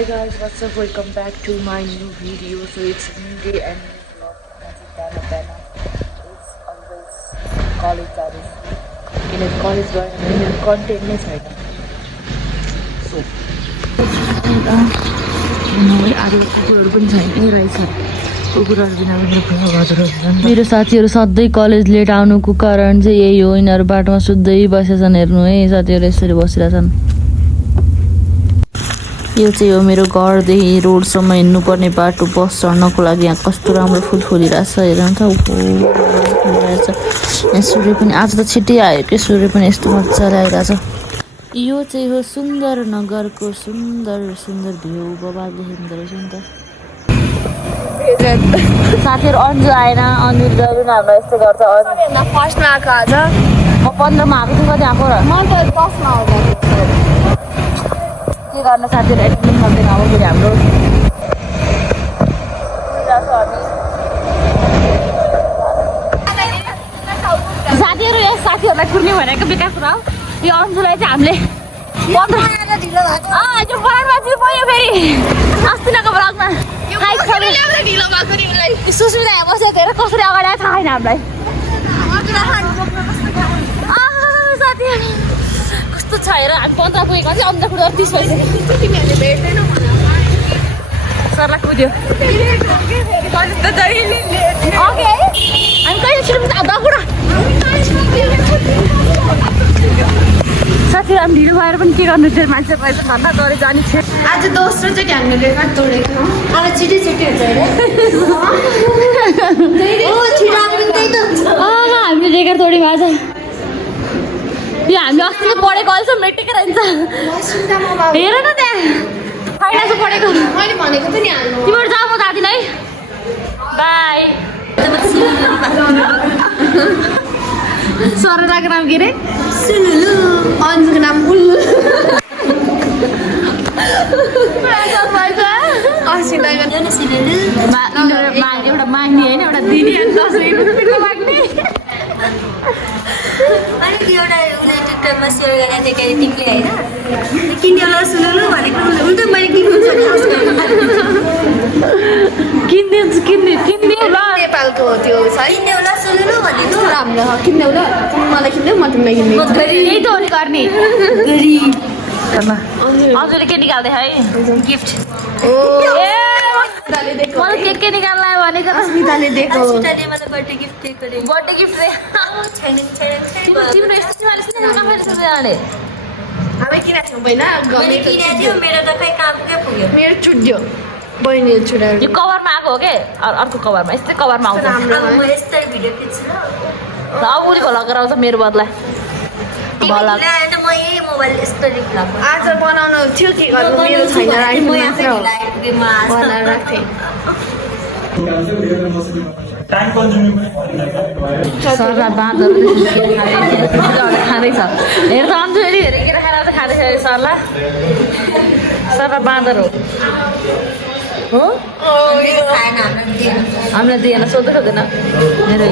Hi guys, what's up? Welcome back to my new video. So it's new day and new vlog. It's always college जाँदैछु किनकि college गएन भने मेरो content नै छैन। So आज कुकुरहरू पनि छैन रहेछ। कुकुरहरू बिना मेरो खुवा हजुर मेरो साथीहरू सधैँ कलेज लेट आउनुको कारण चाहिँ यही हो। यिनीहरू बाटोमा सुत्दै बसेछन्। हेर्नु है, साथीहरू यसरी बसिरहेछन्। यो चाहिँ हो मेरो घरदेखि रोडसम्म हिँड्नुपर्ने बाटो। बस चढ्नको लागि यहाँ कस्तो राम्रो फुल फुलिरहेछ। हेर्नु त फुलिरहेछ। यहाँ सूर्य पनि आज त छिट्टै आयो कि सूर्य पनि यस्तो मजाले आइरहेछ। यो चाहिँ हो सुन्दर नगरको सुन्दर सुन्दर भ्यू। बबाल देखिँदो रहेछ नि त। साथीहरू अन्जु आएन। अन्जु जहिले हाम्रो यस्तो गर्छ। फर्स्टमा आएको आज म 15 मा आएको छु। कति आएको र म त 10 मा आउँदा के गर्न साथीहरू एडमिट सक्दैन अब फेरि हाम्रो साथीहरू। यस साथीहरूलाई कुर्ने भनेको बेकार कुरा हो। यो अन्जुलाई चाहिँ हामीले अस्तिको ब्लगमा सुस्मिता यहाँ बसेको थियो र कसरी अगाडि आयो थाहा छैन हामीलाई। साथीहरू कस्तो छ हेर। हामी 15 पुगेको चाहिँ अन्त कुरो 30 भइसक्यो। सरलाई कुद्यो हामी कहिले छिटो साथीहरू। हामी ढिलो भएर पनि के गर्नु थियो मान्छे पैसा भन्दा गरे जाने थियो। आज दोस्रो चाहिँ हामीले रेकर्ड तोडेको अब छिटै हुन्छ हामीले रेकर्ड तोड्यौँ आज। यो हामीले अस्ति पढेको अहिलेसम्म मेटेकै रहन्छ। हेर न त्यहाँ फाइनान्स पढेको मैले भनेको त नि हाल्नु। तिमीहरू जाऊ, म जाँदिन है। बाई। सरलाको नाम के अरे? सुनुलु। अन्जुको नाम उल्लु। एउटा माग्ने होइन, एउटा दिने अनि 10 रुपियाँ माग्ने। किन्ने ल नेपालको हो त्यो राम्रो किन्ने होला। मलाई किन्ने म तिमीलाई किन्ने यही त हो नि गर्ने। हजुरले के निकाल्दै है? गिफ्ट। मलाई के निकाल्नु आयो भनेको अस्मिताले दिएको बर्थडे गिफ्ट तिम्रो यस्तो हामी किनेको पहिला मेरो चुड्यो बहिनी छुट्याएर यो कभरमा आएको हो के? अर्को कभरमा यस्तै कभरमा आउँछ। अब उनीको लगेर आउँछ मेरो बदला। आज बनाउनु थियो के गर्नु मेरो छैन बनाएर राख्थेँ। सरला बाँधहरू खाँदैछ। हेर त अन्जु हेरी हेरी के खाएर त खाँदैछ सरला। सरला बाँदर हो। हामीलाई दिएन, सोध्दै सोध्दैन मेरो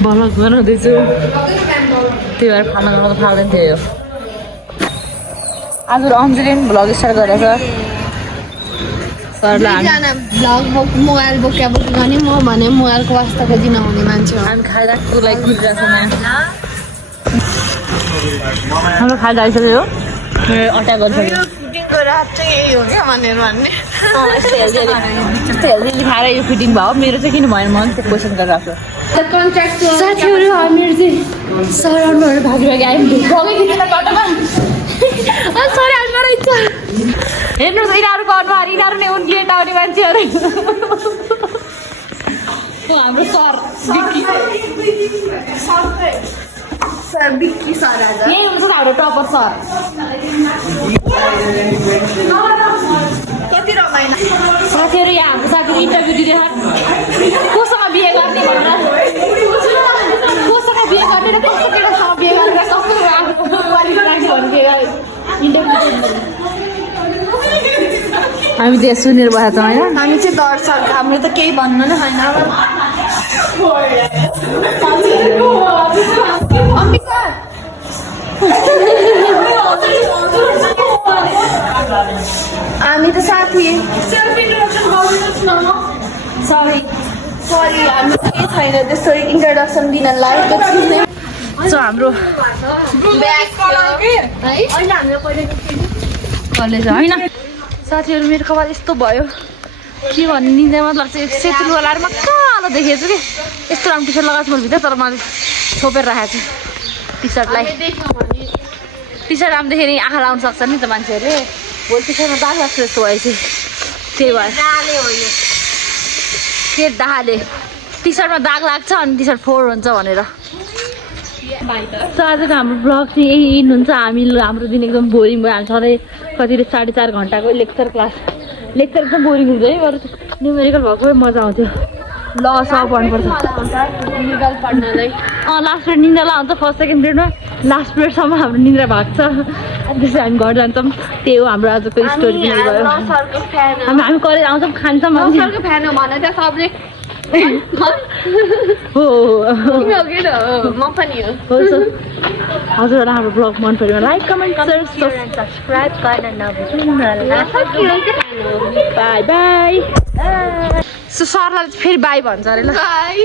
भलक बनाउँदैछु। त्यही भएर खाना बनाउनु फाल्दैन थियो यो। आज अन्जुले पनि भ्लग स्टार्ट गरेछ। सरलाई भ्लग मोबाइल बोक्या बोकी गर्ने म भने मोबाइलको वास्ता खोजी नहुने मान्छे हो। हामी खाइरहेको लागि कुदिरहेछ नयाँ हाम्रो खाजा आइसक्यो। अट्या गरिसक्यो। फिटिङको रात चाहिँ यही हो क्या भनेर भन्ने हेल्दी खाएर यो फिटिङ भयो। मेरो चाहिँ किन भएन? म त्यो क्वेसन गरिरहेको छु। साथीहरू हामीहरू चाहिँ सराउन्डहरू भागी भागी आयौँ। भोगै खिचेर बाटोमा सरी हाल्नु रहेछ। हेर्नुहोस् यिनीहरूको अनुहार, यिनीहरू नै हुन् लेट आउने मान्छेहरू। हाम्रो सर बिक्की सर आज यही हुन्छ हाम्रो टपर सर। कति रमाइलो साथीहरू। यहाँ हाम्रो साथीहरू इन्टरभ्यू दिँदैछ कोसँग बिहे गर्ने भनेर। कोसँग बिहे गर्ने र कस्तो केटासँग बिहे गरेर कस्तो क्वालिटी राख्यो भने इन्टरभ्यू। हामी त्यहाँ सुनेर बसेको छौँ होइन। हामी चाहिँ दर्शक, हाम्रो त केही भन्नु नै छैन। हामी त साथी सरी हामी केही छैन त्यस्तो इन्ट्रोडक्सन दिनलाई सो हाम्रो कलेज होइन साथीहरू मेरो कपाल यस्तो भयो के भन्ने निन्दा मात्र लाग्छ सेतुल लगाएर म कालो देखेको छु कि यस्तो राम्रो टी सर्ट लगाएको छु मैले भित्र तर मैले छोपेर राखेको छु टी सर्टलाई टी सर्ट राम्रोदेखि आँखा लाउन सक्छ नि त मान्छेहरूले भोलि टी सर्टमा दाग लाग्छ जस्तो भएपछि त्यही भएर के दाले टी सर्टमा दाग लाग्छ अनि टी सर्ट फोहोर हुन्छ भनेर सो आजको हाम्रो ब्लग चाहिँ यही इन्ड हुन्छ हाम्रो दिन एकदम बोरिङ भयो हामी सधैँ कतिले 4.5 घन्टाको लेक्चर एकदम बोरिङ हुन्छ है बरु न्युमेरिकल भएकै मजा आउँथ्यो ल सब पढ्नुपर्छ लास्ट पिरियड निन्द्रा हुन्छ फर्स्ट सेकेन्ड पिरियडमा लास्ट पिरियडसम्म हाम्रो निन्द्रा भाग्छ अनि त्यसपछि हामी घर जान्छौँ त्यही हो हाम्रो आजको स्टोरी पनि भयो हामी कलेज आउँछौँ खान्छौँ फ्यान हो भने त सब्जेक्ट हो म पनि हो हजुरहरूलाई हाम्रो ब्लग मन पऱ्यो लाइक कमेन्ट सब्सक्राइब गर्न नबिर्सनु बाई बाई सो सरलाई फेरि बाई भन्छ अरे ल बाई